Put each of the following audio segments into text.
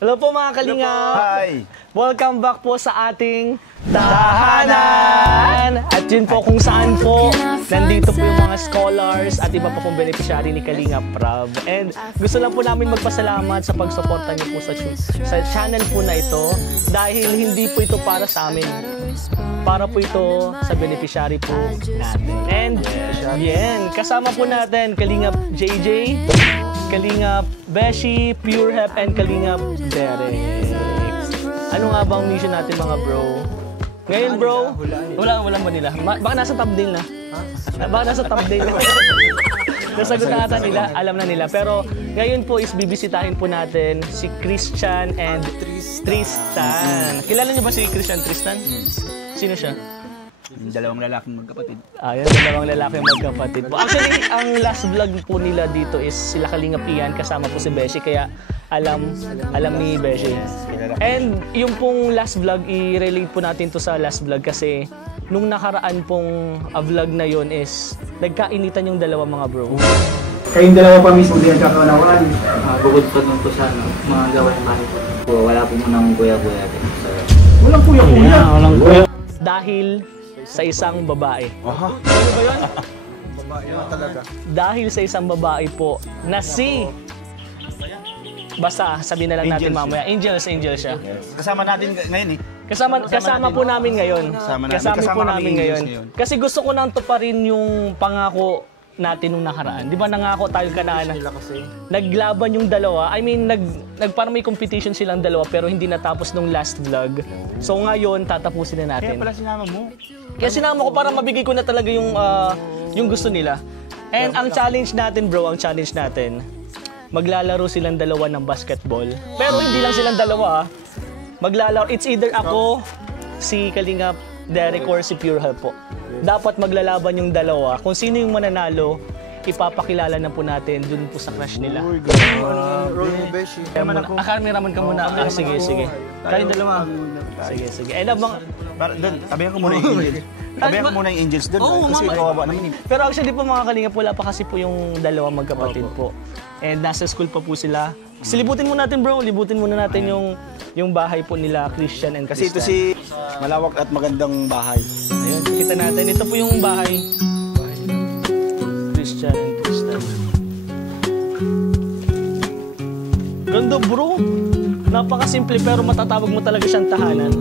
Hello po mga kalingap! Hi! Welcome back po sa ating tahanan! At yun po kung saan po nandito po yung mga scholars at iba pa pong beneficiary ni Kalingap Prab. And gusto lang po namin magpasalamat sa pagsuporta niyo po sa channel po na ito dahil hindi po ito para sa amin. Para po ito sa beneficiary po natin. And yan, kasama po natin Kalingap JJ, Kalingap Beshi, Pure Hep, and Kalingap Derek. Ano nga ba ang mission natin mga bro? Ngayon bro, wala ba nila? Baka nasa thumbnail na. Baka nasa thumbnail na. Nasagot na ata nila, alam na nila. Pero ngayon po is bibisitahin po natin si Christian and Tristan. Kilala niyo ba si Christian Tristan? Sino siya? Yung dalawang lalaking magkapatid. Yan, dalawang lalaking magkapatid po. Actually, ang last vlog po nila dito is sila Kalingap Ian, kasama po si Beshi, kaya alam ni Beshi. And yung pong last vlog, i-relate po natin to sa last vlog kasi nung nakaraan pong vlog na yon is nagkainitan yung dalawa mga bro. Kayong dalawa pa mismo din ang kakalawan. Bukod pa dun po sa mga gawain bahay po. Wala po munang kuya-kuya. Walang kuya-kuya. Walang kuya. Dahil sa isang babae. Aha. Ano ba yun? Babae na talaga. Dahil sa isang babae po na si... Basta sabihin na lang natin mamaya. Angel siya. Kasama natin ngayon eh. Kasama po namin ngayon. Kasama po namin ngayon. Kasi gusto ko nang tuparin yung pangako natin nung nakaraan. Di ba nangako tayo kanana? Naglaban yung dalawa. I mean, parang may competition silang dalawa pero hindi natapos nung last vlog. So ngayon, tatapusin na natin. Kaya pala sinama mo. Kaya sinama ko para mabigay ko na talaga yung gusto nila. And ang challenge natin bro, maglalaro silang dalawa ng basketball. Pero hindi lang silang dalawa. Maglalaro, it's either ako, si Kalingap Derek or si Pure Hep po. Dapat maglalaban yung dalawa. Kung sino yung mananalo, ipapakilala na po natin dun po sa crush nila. Cameraman ka muna. Sige. Tayong dalawa. Sige. Eh, Doon, tabihan ko muna yung angels. Tabihan ko muna yung angels doon. Kasi kawawa naman eh. Pero actually po mga Kalingap, wala pa kasi po yung dalawa magkapatid po. And nasa school pa po sila. Libutin muna natin bro, yung bahay po nila Christian and Kasi Tristan. ito si malawak at magandang bahay. Ayun, kita natin. Ito po yung bahay. Christian and Tristan. Ganda bro. Napakasimple pero matatawag mo talaga siyang tahanan.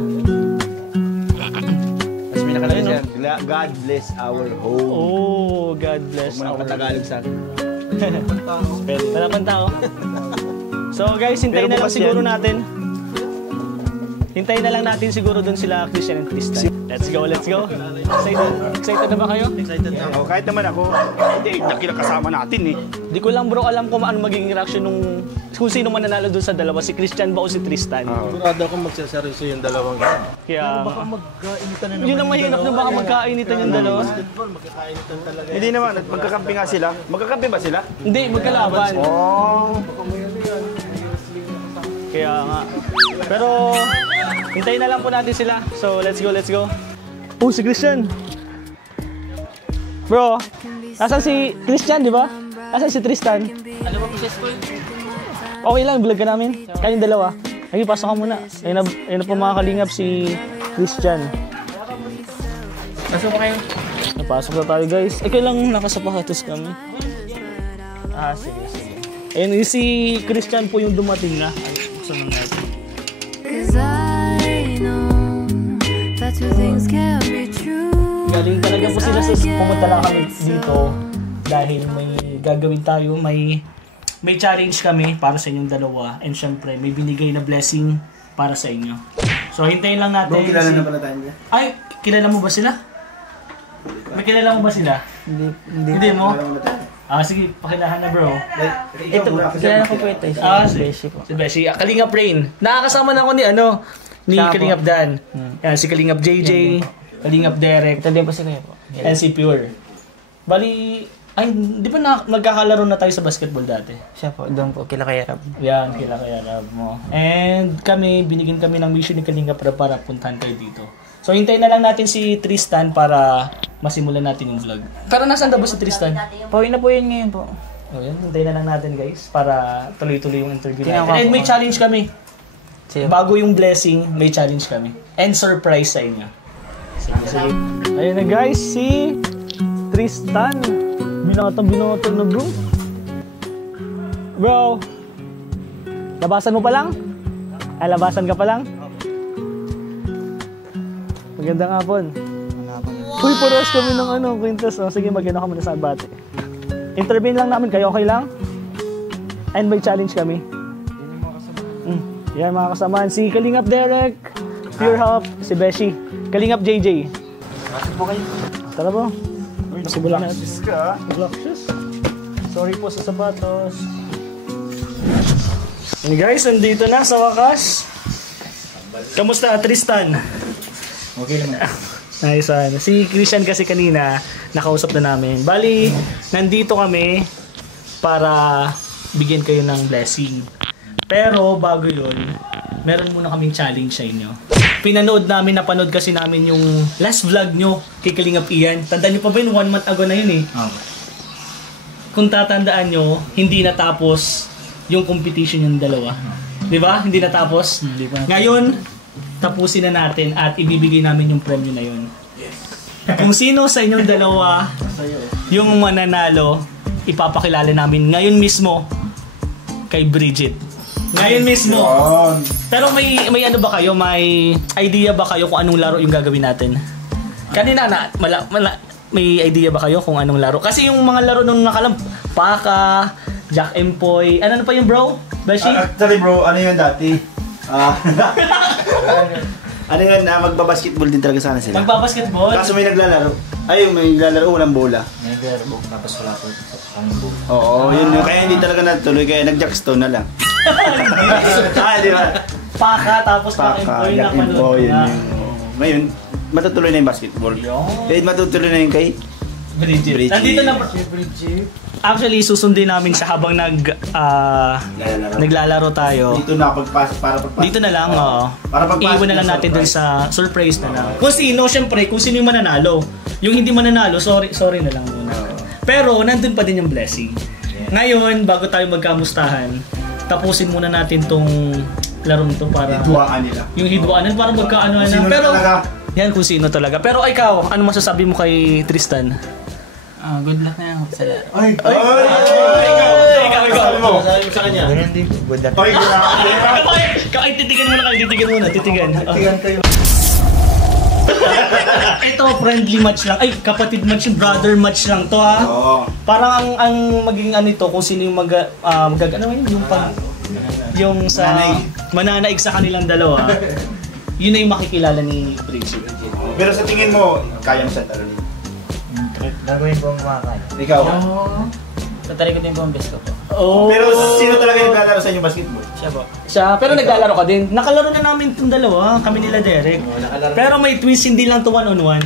Tapos may nakalagay siya, God bless our home. Oh, God bless our Tagalog sa akin. Wala pang tao. So guys, hintayin na lang siguro natin. Hintayin na lang natin siguro dun sila Christian and Tristan. Let's go. Excited na ba kayo? Excited na. Oh, kahit naman ako, hindi, nakilakasama natin eh. Di ko lang bro alam kung ano magiging reaction kung sino man nanalo dun sa dalawa, si Christian ba o si Tristan. Sigurado akong magsaseryoso yung dalawang yan. Kaya Baka magkainitan na naman. yun ang mahirap na baka magkainitan yung dalawa. Basketball, magkakainitan talaga. Hindi naman, magkakampi nga sila. Magkakampi ba sila? Hindi, magkalaban. Oh. Kaya nga. Pero hintayin na lang po natin sila. So let's go. Oh, si Christian. Bro, nasan si Christian, di ba? Nasan si Tristan? Ano ba po siya school? Okay lang, vlog ka namin. Kayong dalawa. Ay, pasok ka muna. Ayun na po mga Kalingap si Christian. Pasok kayo. Napasok na tayo guys. Kailang nakasapatos kami. Sige. Ayun, yung si Christian po yung dumating na. Ay, buksan na natin. Galing talaga po sila sa pumunta lang kami dito dahil may gagawin tayo, may challenge kami para sa inyong dalawa and syempre may binigay na blessing para sa inyo. So hintayin lang natin. Bro, kilala na pala tayo niya. Ay, kilala mo ba sila? May kilala mo ba sila? Hindi mo? Sige, pakilahan na bro. Ito bro, Kilala ko po ito. Si Beshi. Kalingap Rain. Nakakasama na ako ni Kalingap Dan. Yan, si Kalingap JJ, Kalingap Derek, Ito din po si Kuya po. and si Pure. Bali, di ba nagkakalaro na tayo sa basketball dati? Siya po, doon po, kila Kuya Rab. Yan, kaya Rab mo. And binigyan kami ng mission ni Kalingap para puntahan kayo dito. So hintayin na lang natin si Tristan para masimulan natin yung vlog. Pero nasaan daw ba si Tristan? Pauwi na po yun ngayon po. O yan, hintayin na lang natin guys para tuloy-tuloy yung interview natin. Tinawag And ko. may challenge kami. Bago yung blessing, may challenge kami. And surprise sa inyo. Sige. Ayun na guys, si Tristan. Binatang na bro. Bro, labasan mo pa lang? Ay, labasan ka pa lang? Magandang hapon. Uy, parehas kami ng kwintas. Oh, sige, mag-ano ka muna sa bate. Intervene lang namin kayo, okay lang? And may challenge kami. Yan mga kasamaan, si Kalingap Derek, Pure Hop, si Beshi, Kalingap JJ. Kasi po kayo. Tara po. Simulan natin. Black shoes. Sorry po sa sapatos. And guys, nandito na sa wakas. Kamusta Tristan? Okay naman. Nice one. Si Christian kasi kanina, nakausap na namin. Bali, nandito kami para bigyan kayo ng blessing. Pero bago yun, meron muna kaming challenge sa inyo. Napanood kasi namin yung last vlog nyo kay Kalingap Ian. Tandaan nyo pa ba yun? 1 month ago na yun eh. Kung tatandaan nyo, hindi natapos yung competition yung dalawa. Di ba? Hindi natapos. Ngayon, tapusin na natin at ibibigay namin yung premyo na yun. Kung sino sa inyong dalawa yung mananalo, ipapakilala namin ngayon mismo kay Bridget. Ngayon mismo. Pero may ano ba kayo? May idea ba kayo kung anong laro yung gagawin natin? Kanina may idea ba kayo kung anong laro? Kasi yung mga laro nung nakalam, Paka, Jack Empoy, ano pa yung bro? Beshi? Actually bro, ano yun dati? Ano yun, magbabasketball din talaga sana sila. Magbabasketball? Kaso may naglalaro. Ay, may naglalaro, walang bola. May naglalaro, tapos wala po ang bola. Oo, yun. Kaya hindi talaga natuloy, kaya nag-jackstone na lang. Di ba? Paka, tapos Jack Empoy, napanood na. Ngayon, matutuloy na yung basketball. Kaya matutuloy na yung kay Bridget. Nandito na Bridget. Actually, susundin namin siya habang naglalaro tayo. Dito na pagpasok para pagpasok. Dito na lang, oo. Para pagpasok. Iwan na lang natin dun sa surprise na lang. Kung sino, syempre, kung sino yung mananalo. Yung hindi mananalo, sorry na lang muna. Pero, nandun pa din yung blessing. Ngayon, bago tayo magkamustahan, tapusin muna natin tong larong to para... Hidwaan nila. Yung hidwaanan para magkaano na. Pero, yan kung sino talaga. Pero ikaw, ano masasabi mo kay Tristan? Good luck na yan sa lahat. Ikaw. Sabi mo sa kanya. Ganyan din. Good luck. Titigan muna. Titigan kayo. Ito, friendly match lang. Ay, kapatid match, brother match lang to ha. Oo. Parang ang magiging ano ito, kung sino yung yung sa mananaig sa kanilang dalawa, yun na yung makikilala ni Bridget. Pero sa tingin mo, kaya mo sa talo niya? Gagawin ko ang makakaya. Ikaw? Tatali ko din po ang best ko po. Oh. Pero sino talaga yung naglalaro sa inyo basketball? Siya po. Siya, pero naglalaro ka din. Nakalaro na namin itong dalawa, kami nila Derek. Pero may twist, hindi lang to one-on-one.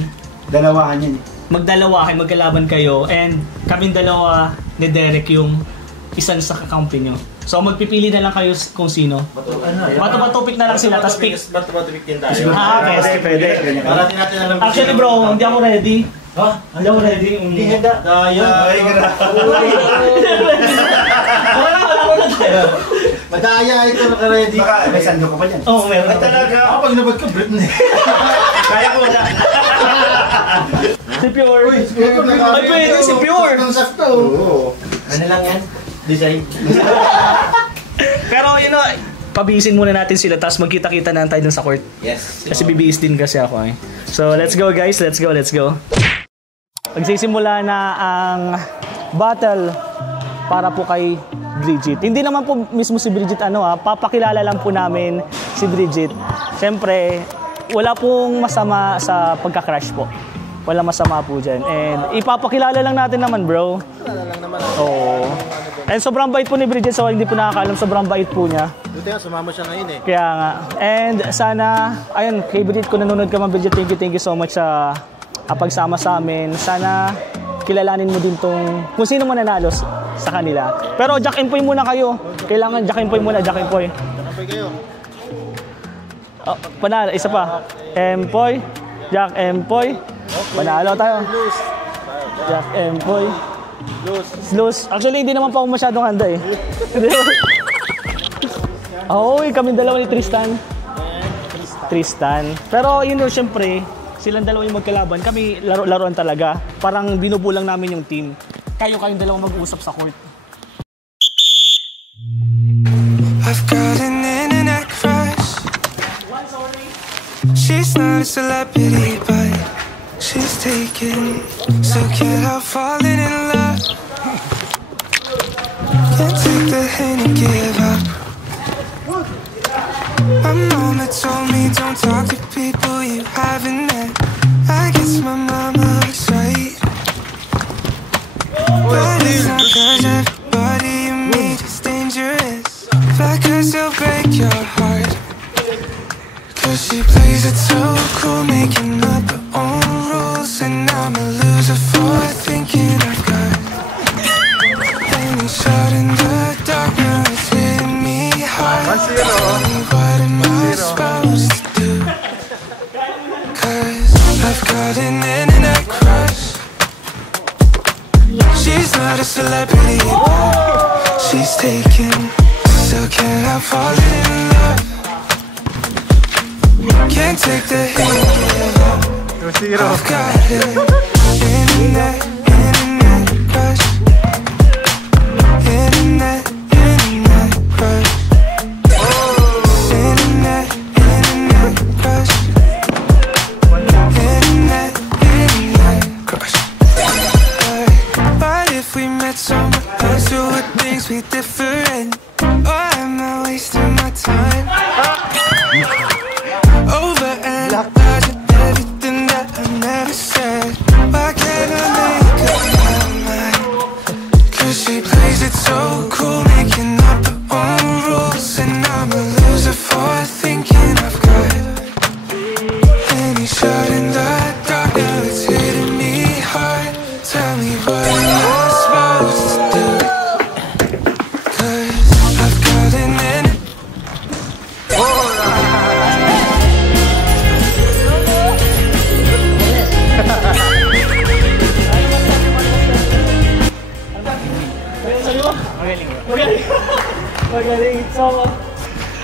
Dalawahan yan eh. Magdalawahan, magkalaban kayo, and kaming dalawa ni Derek yung isang sa kakampi nyo. So magpipili na lang kayo kung sino. Bato-bato pick na lang sila, tapos pick. Bato-bato pick din tayo. Pwede. Para natin alam. Actually bro, hindi ako ready. Ha? Hindi ako ready. Hindi handa. Daya. Ay, gano'n. Wala na tayo. Madaya ito naka-ready. Baka may sando ko pa dyan. Oo, meron. Ay talaga. Ako pag nabag ka, Brit na eh. Kaya ko na. Si Pure. Ay, pwede si Pure. Ang sakto. Oo. Ano lang yan? Design. Pero you know, pabihisin muna natin sila, tapos magkita-kita na tayo dun sa court. Yes. Kasi bibihis din kasi ako eh. So let's go guys, let's go. Magsisimula na ang battle para po kay Bridget. Hindi naman po mismo si Bridget papakilala lang po namin si Bridget. Siyempre, wala pong masama sa pagka-crush po. Wala masama po dyan. And ipapakilala lang natin naman bro. Oo. And sobrang bait po ni Bridget, so hindi po nakakaalam, sobrang bait po niya. Buti nga, sumama siya ngayon eh. Kaya nga. And sana, ayun, kay Bridget, kung nanonood ka man Bridget, thank you so much sa pagsama sa amin. Sana kilalanin mo din tong kung sino mananalo sa kanila. Pero Jack Empoy muna kayo. Kailangan Jack Empoy muna, Jack Empoy. Kapay kayo. Oh, panalo, isa pa. Empoy, Jack Empoy. Panalo tayo. Jack Empoy. Loose. Actually, hindi naman pa ako masyadong handa eh. Oo, kami dalawa ni Tristan. Tristan. Pero yun know, syempre, silang dalawa yung magkalaban. Kami laro-laruan talaga. Parang binubulang namin yung team. Kayong dalawa mag-uusap sa court. I've got an internet crush. She's not a celebrity, but she's taken. So can't help falling in love. Can't take the hint and give up. My mama told me don't talk to people you haven't met. I guess my mama was right. But it's not 'cause everybody you meet is dangerous, but 'cause they'll break your heart. 'Cause she plays it so cool, making up her own rules, and I'm a loser for thinking I've got any shot in the dark. Now it's hitting me hard. Tell me what am I supposed to do? 'Cause I've got an internet crush. She's not a celebrity, but she's taken. Still can't help falling in love. Can't take the hit, give up. I've got it. Internet crush. Internet crush. Internet crush. Internet crush. But if we met somewhere else, would things be different? Or am I wasting my time? Overanalyzing everything that I never said. Why can't I make up my mind? 'Cause she plays it so cool, making up her own rules, and I'm a loser for thinking I've got any shot in the dark. Now it's hitting me hard. Tell me what am I supposed to do? 'Cause I've got an end. Magaling. So,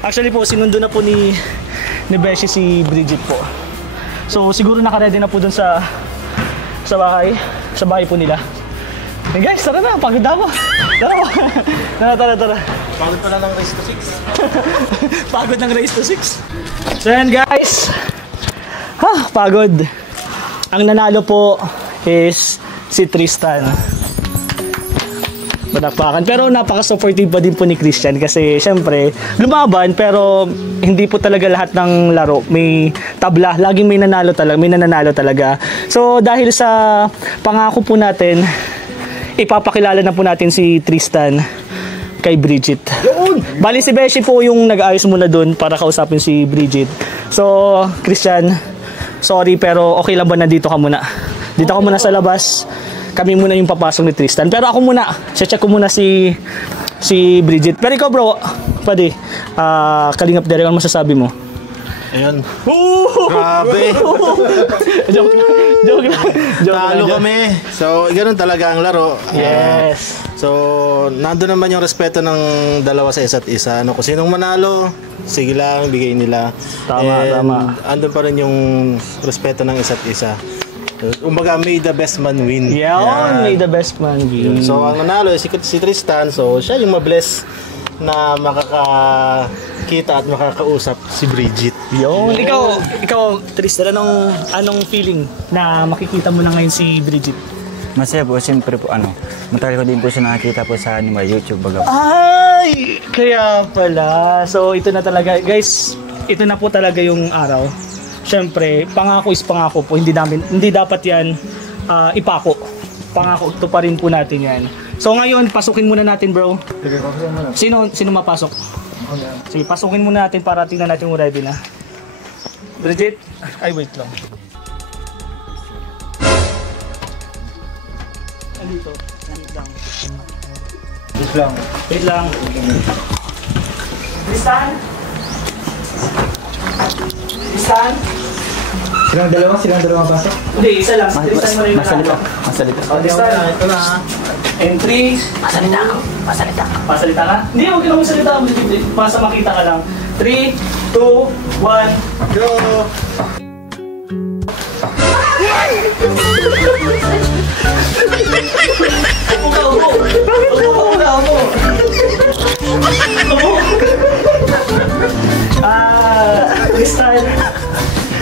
actually po, sinundo na po ni Beshi si Bridget po. So, siguro nakaredy na po dun sa bahay po nila. Hey guys, tara na, pagod na ako. Tara. Pagod pala ng race to 6. Pagod ng race to 6. So yan guys. Pagod. Ang nanalo po is si Tristan. Badakpakan. Pero napaka-supportive pa din po ni Christian kasi syempre lumaban pero hindi po talaga lahat ng laro may tabla. Laging may nananalo talaga. So dahil sa pangako po natin, ipapakilala na po natin si Tristan kay Bridget. Bali si Beshi po yung nag-ayos muna dun para kausapin si Bridget. So Christian, sorry pero okay lang ba nandito ka muna? Dito ka muna sa labas. Kami muna yung papasok ni Tristan. Pero ako muna, check ko muna si Bridget. Pero ikaw bro, pwede, Kalingap Derek, ano masasabi mo? Ayun. Grabe. Joke lang. Talo kami. So, ganoon talaga ang laro. Yes. So, nandun naman yung respeto ng dalawa sa isa't isa. Kung sinong manalo, sige lang, bigay nila. Tama. Andun pa rin yung respeto ng isa't isa. Umbaga, may the best man win. Yeah, may the best man win. So, ang nanalo si Tristan. So, siya yung mabless na makakakita at makakausap si Bridget. Yun. Ikaw Tristan, anong feeling na makikita mo na ngayon si Bridget? Masaya po, siyempre po matagal ko din po siya nakakita po sa YouTube baga. Ay, kaya pala. So ito na talaga, guys. Ito na po talaga yung araw. Siyempre, pangako is pangako po. Hindi dapat yan ipako. Pangako, ito pa rin po natin yan. So ngayon, pasukin muna natin bro. Sino mapasok? Sige, pasukin muna natin para tingnan natin kung ready na. Bridget? Ay, wait lang. Andito. Wait lang. Tristan? Silang dalawa pasok? Hindi, isa lang. Tristan mo rin yung Masalita. Tristan. Ito na. And 3, pasalita ka. Pasalita ka? Hindi, huwag ka na magsalita. Basta makita ka lang. 3, 2, 1, go!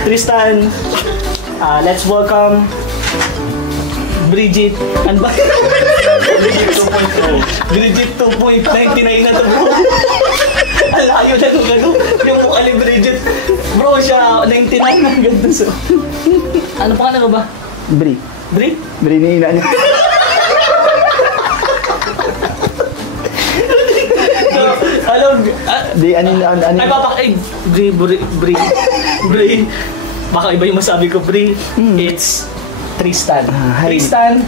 Tristan, let's welcome Bridget. Ano ba? Bridget 2.0. Bridget 2.99 na to, bro. Ang layo na nung ano, yung mukha ni Bridget. Bro, siya 99 ang ganda so. Ano pa ka ba? Bri. Bri? Bri ni ina niya. Alam, Di, ano. ay, baka, ay, Bri. Baka iba yung masabi ko, Bri. It's Tristan. Hi. Tristan.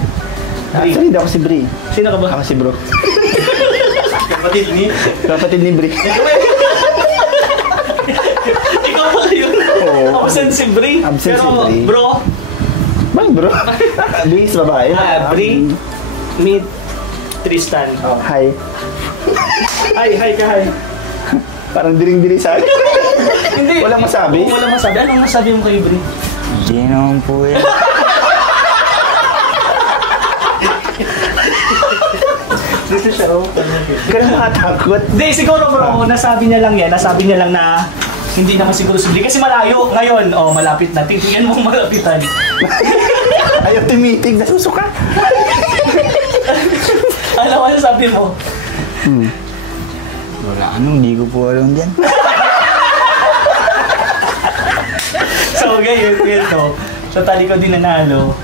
Bri. Actually, hindi ako si Bri. Sino ka ba? Ako si Bro. Kapatid ni Bri. Ikaw pala yun. Oo. Absent si Bri. Absent si Pero, Bri. bro. Bang, Bro. Bri is babae. Bri. Meet Tristan. Hi. Hi ka, hi. Parang diring-diri sa akin. Hindi. Walang masabi? Walang masabi. Anong masabi mo kay Bri? Hindi naman po yan. Dito siya, oh. Hindi ka na makatakot. Hindi, siguro bro, nasabi niya lang yan. Nasabi niya lang na hindi naman siguro si Bri. Kasi malayo. Ngayon, oh, malapit na. Tingnan mo malapitan. Ayaw tumitig, nasusuka. Ano mo sabi mo? Wala, hindi ko po alam dyan. So, ngayon, to. So, tali ko din nanalo.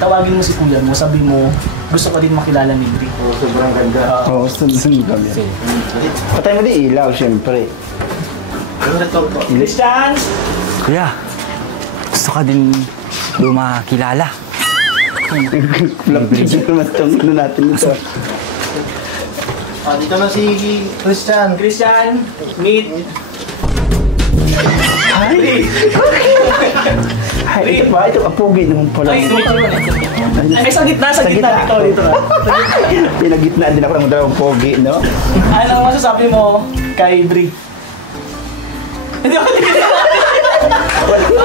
Tawagin mo si kuya mo. Sabi mo, gusto ko din makilala ni Bri. Sobrang ganda. Oo, sunod kami. Patay mo din ilaw, syempre. Christian! Kuya, gusto ka din lumakilala. Flap-flip naman itong ano natin ito. Dito na si Christian. Christian, meet. Hi! Hi, ito ba? Ito, apogi naman pala. Ay, ay, sa gitna. Dito na. Pinagitnaan din ako ng dalawang pogi, no? Ano masasabi mo kay Bri? Hindi ako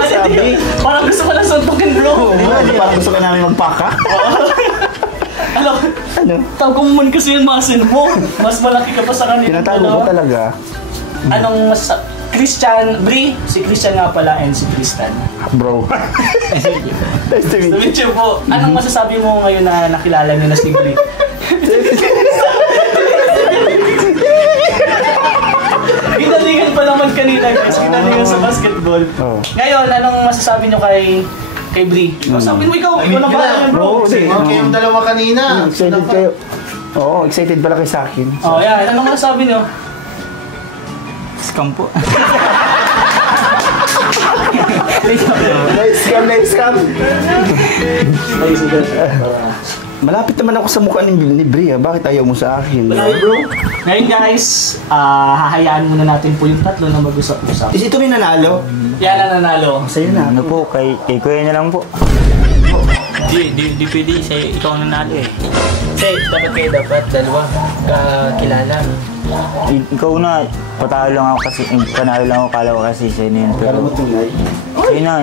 Sabi? Parang gusto ko lang suntukin, bro. Parang gusto ka namin magpaka. Ano? Tawag mo kasi yung muscle mo. Mas malaki ka pa sa kanila. Tinatago ko talaga. Anong Christian, Bri? Si Christian nga pala and si Tristan. Bro. Nice to meet you. Sabi niyo po, anong masasabi mo ngayon na nakilala niyo na si Bri? Ginalingan pa naman kanina guys, ginalingan sa basketball. Oh. Ngayon, anong masasabi niyo kay Bri? Sabi mo ikaw na ba bro? Kayong dalawa kanina. Excited kayo. Oo, excited pala kayo sa akin. Oh, yan. Anong masasabi niyo? Scam po. Nice cam. Malapit naman ako sa mukha ni Bri. Bakit ayaw mo sa akin? Bye bro. Ngayon guys, hahayaan muna natin po yung tatlo na mag-usap-usap. Is ito may nanalo? Yan ang nanalo. Sa'yo na. Ano po, kay kuya na lang po. Di pwede, ikaw ang nanalo eh. Kasi dapat dalawa kilala. Ikaw na, patalo lang ako kasi, panalo lang ako, kala ko kasi sa'yo na yun. Pero, Kala mo tunay?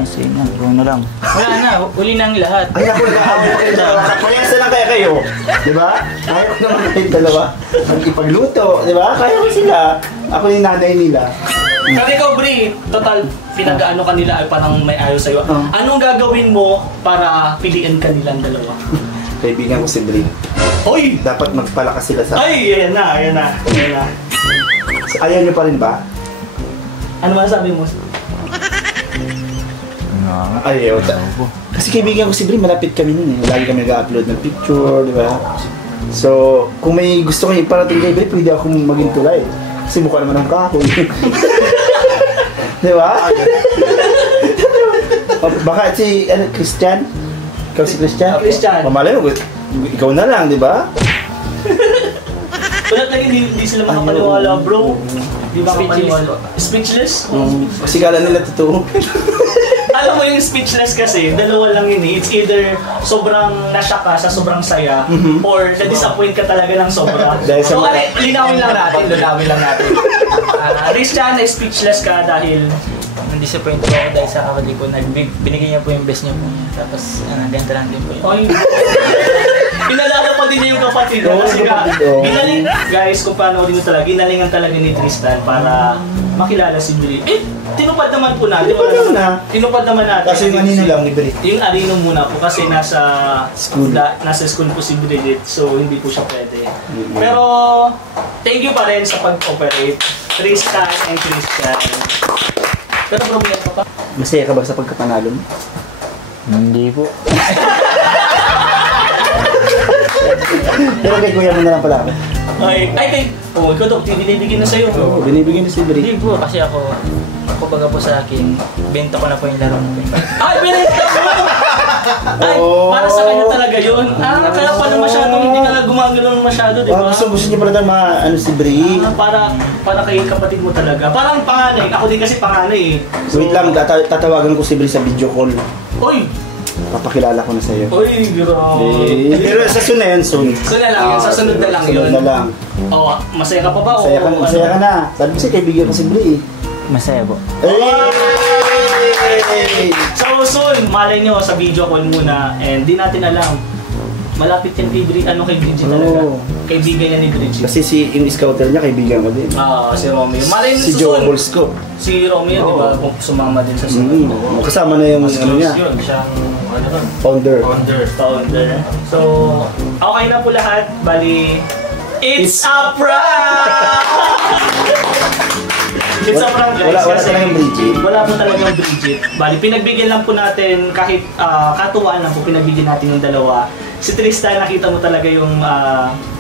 sa'yo na, ikaw na lang. Wala na, uli na ang lahat. Ay, ako na. Parehas na lang kaya kayo. Diba? Kaya ko naman kayong dalawa. Mag-ipagluto. Diba? Kaya ko sila. Ako yung nanay nila. Kasi ikaw Bri, total, pinag-ano ka nila ay parang may ayaw sa'yo. Anong gagawin mo para piliin ka nilang dalawa? Kaibigan ko si Bri. Hoy! Dapat magpalakas sila sa... Ay, ayan na. Ayaw niyo pa rin ba? Ano masasabi mo? Ayaw. Kasi kaibigan ko si Bri, malapit kami nun eh. Lagi kami nag-upload ng picture, di ba? So, kung may gusto kayo parating kay Bri, pwede akong maging tulay. Kasi mukha naman ng kahoy. Di ba? Baka si Christian? Ikaw si Christian? Christian. Mamalay mo, ikaw na lang, di ba? Wala talaga, hindi sila makapaniwala bro. Di ba makapaniwala? Speechless? Kasi kala nila totoo. Alam Alam mo yung speechless kasi, dalawa lang yun eh. It's either sobrang nasyak ka sa sobrang saya, or na-disappoint ka talaga ng sobra. So, linawin lang natin. Christian, speechless ka dahil Disappoint po ako dahil sa kapatid ko. Binigay niya po yung best niya po. Tapos, ganda lang din po yun. ay, pinalala pa din niya yung kapatid niya kasi ginaling, guys, kung paano din talaga, ginalingan talaga ni Tristan para makilala si Billy. Tinupad naman po natin. Tinupad naman natin. Kasi yung anino lang ni Brit. Yung arino muna po kasi nasa school po si Bridget, so hindi po siya pwede. Pero, thank you pa rin sa pag-operate, Tristan and Christian. Pero problema pa. Masaya ka ba sa pagkapanalo mo? Hindi po. Pero kay kuya mo na lang pala ako. Ikaw Dok, binibigyan na sa'yo. Oo, binibigyan na si Brit. Hindi po, kasi ako baga po sa akin, benta ko na po yung laro na po. Ay, binenta mo! Ay, para sa kanya talaga yun. Kaya pala masyadong hindi ka na gumagalaw masyado, di ba? Gusto niya pala tayo si Brit. Para kay kapatid mo talaga. Parang panganay. Ako din kasi panganay eh. So, Wait lang, tatawagan ko si Brit sa video call. Uy! Papakilala ko na sa'yo. Uy, grabe. Pero sa soon na yun, soon. So na lang yun, sa sunod na lang yun. Sunod na lang. Oh, masaya ka pa ba? Masaya ka na. Sabi ko siya, kaibigan ko si Brit eh. Masaya po. So soon, malay nyo sa video call muna and di natin alam. Malapit yan kay Bridget, kay Bridget talaga. Kaibigan niya ni Bridget. Kasi yung scouter niya, kaibigan ko din. Si Romeo. Malay nyo Si Joe Bolsko. Si Romeo, di ba? Sumama din sa sunod. Kasama na yung ano niya. Yun, siyang Founder. Founder. So, okay na po lahat. Bali, it's a prank! It's a prank, guys. Wala talagang Bridget. Wala po talagang Bridget. Bali, pinagbigyan lang po natin, kahit katuwaan lang po, pinagbigyan natin yung dalawa. Si Tristan, nakita mo talaga yung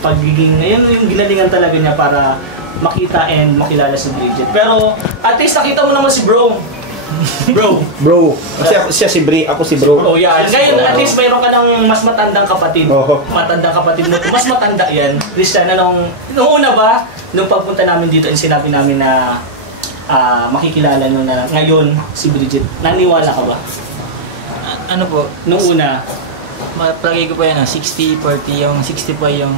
pagiging, ayun yung ginalingan talaga niya para makita and makilala si Bridget. Pero, at least nakita mo naman si Bro. Bro. Kasi siya si Bri, ako si Bro. Oh, yeah. Ngayon, at least mayroon ka ng mas matandang kapatid. Matandang kapatid mo. Mas matanda yan. Christian, nung una ba, nung pagpunta namin dito, sinabi namin na makikilala nyo na ngayon si Bridget. Naniwala ka ba? Ano po? Nung una? Palagi ko po yan, 60-40, yung 60 po yung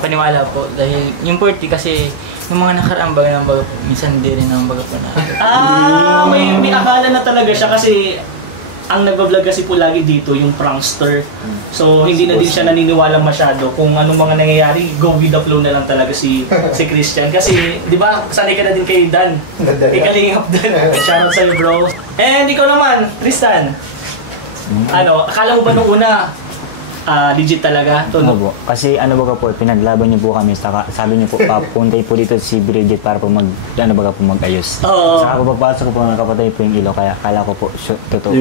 paniwala po. Dahil yung 40 kasi, yung mga nakaraang baga ng baga po, minsan hindi rin ang baga po na. May akala na talaga siya kasi ang nagbablog kasi po lagi dito yung prankster. So hindi na din siya naniniwala masyado kung anong mga nangyayari, go with the flow na lang talaga si Christian. Kasi di ba sanay ka na din kay Dan. Ikalingap din. Shoutout sa'yo bro. And ikaw naman, Tristan. Akala mo ba nung una legit talaga? Ano po? Kasi po, pinaglaban niyo po kami. Sabi niyo po, papuntay po dito si Bridget para po mag-ayos. Saka po papasok po nakapatay po yung ilaw, kaya akala ko po, totoo.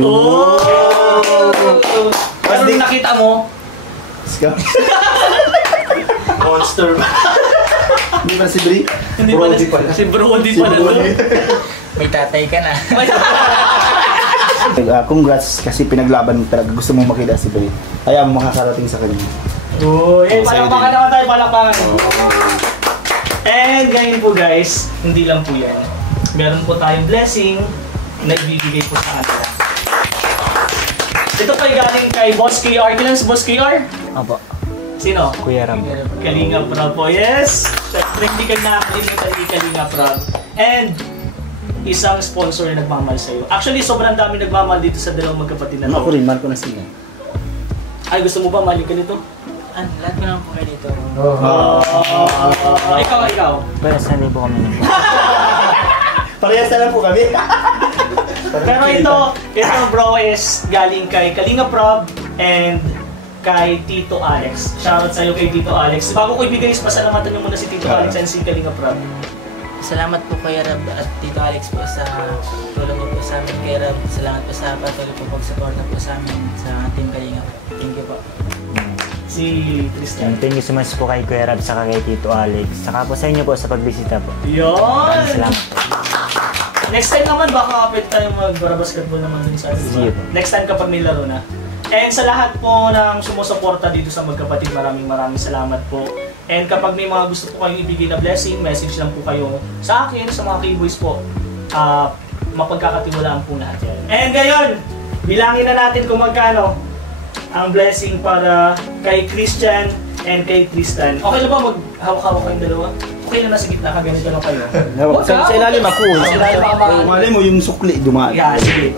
Pero nung nakita mo, Monster. Hindi ba si Bri? hindi pala. Si Brody pala. May tatay ka na. Congrats kasi pinaglaban mo talaga. Gusto mong makita si Bri. Kaya mo makakarating sa kanya. Palakpakan naman tayo, palakpakan. And ngayon po guys, hindi lang po yan. Meron po tayong blessing na ibibigay po sa kanila. Ito pa galing kay Boss KR. Kailan si Boss KR? Opo. Sino? Kuya Ram. Kalinga Prab po. Yes! Siyempre hindi ka nakakalimutan ni Kalinga Prab. And isang sponsor na nagmamahal sa'yo. Actually, sobrang dami nagmamahal dito sa dalawang magkapatid na to. Ako rin, mahal ko na sila. Ay, gusto mo ba mahalin ka nito? Lahat ko naman po kayo dito. Ikaw. Pero sanay po kami nito. Parehas na lang po kami. Pero ito bro is galing kay Kalinga Prab and kay Tito Alex. Shoutout sa'yo kay Tito Alex. Bago ko ibigay, pasalamatan niyo muna si Tito Alex and si Kalinga Prab. Salamat po kay Rab at Tito Alex po sa tulong po sa amin kay Rab. Salamat po sa patuloy po pag-suporta po sa amin sa Team Kalinga. Thank you po. Si Tristan. Thank you so much po kay Kuya Rab, saka kay Tito Alex. Saka po sa inyo po sa pagbisita po. Yun! Salamat po. Next time naman, baka kapit tayo mag-basketball naman din sa Sige po. Next time kapag may laro na. And sa lahat po ng sumusuporta dito sa Magkapatid, maraming salamat po. And kapag may mga gusto po kayong ibigay na blessing, message lang po kayo sa akin, sa mga K-Boys po. mapagkakatiwalaan po natin. And ngayon, bilangin na natin kung magkano ang blessing para kay Christian and kay Tristan. Okay na ba maghawak-hawak kayong dalawa? Okay na nasa gitna ka, ganito lang kayo. Sa ilalim ako. Malay mo yung sukli dumaan. Yeah, sige.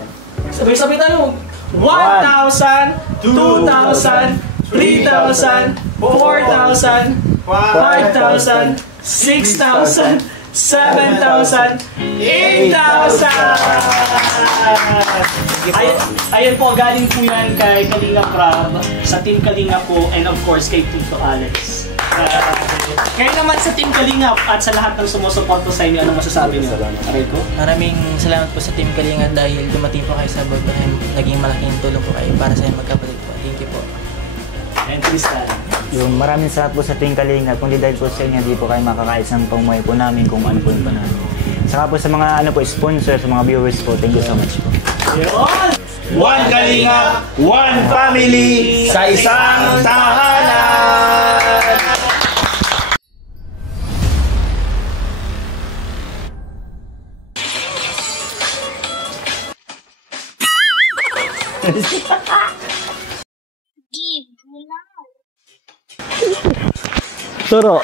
Sabay-sabay tayo. 1,000, 2,000, 3,000, 4,000, 5,000, 6,000, 7,000, 8,000! Ayan po, galing po yan kay Kalinga Prab, sa Team Kalinga po, and of course kay Tito Alex. Kayo naman sa Team Kalinga at sa lahat ng sumusuporto sa inyo, ano masasabi niyo? Aray ko? Maraming salamat po sa Team Kalinga dahil dumating po kayo sa Bogdan. Naging malaking tulong po kayo para sa inyo magkapatid po. Thank you po. And Tristan. Yung maraming salamat po sa Team Kalinga. Kung di dahil po sa inyo, di po kayo makakais ng pangmuhay po namin kung ano po yung panahon. Saka po sa mga sponsors, sa mga viewers po, thank you so much po. One Kalinga, one family, sa isang tahanan! Turo.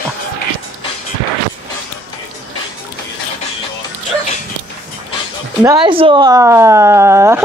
Nice one!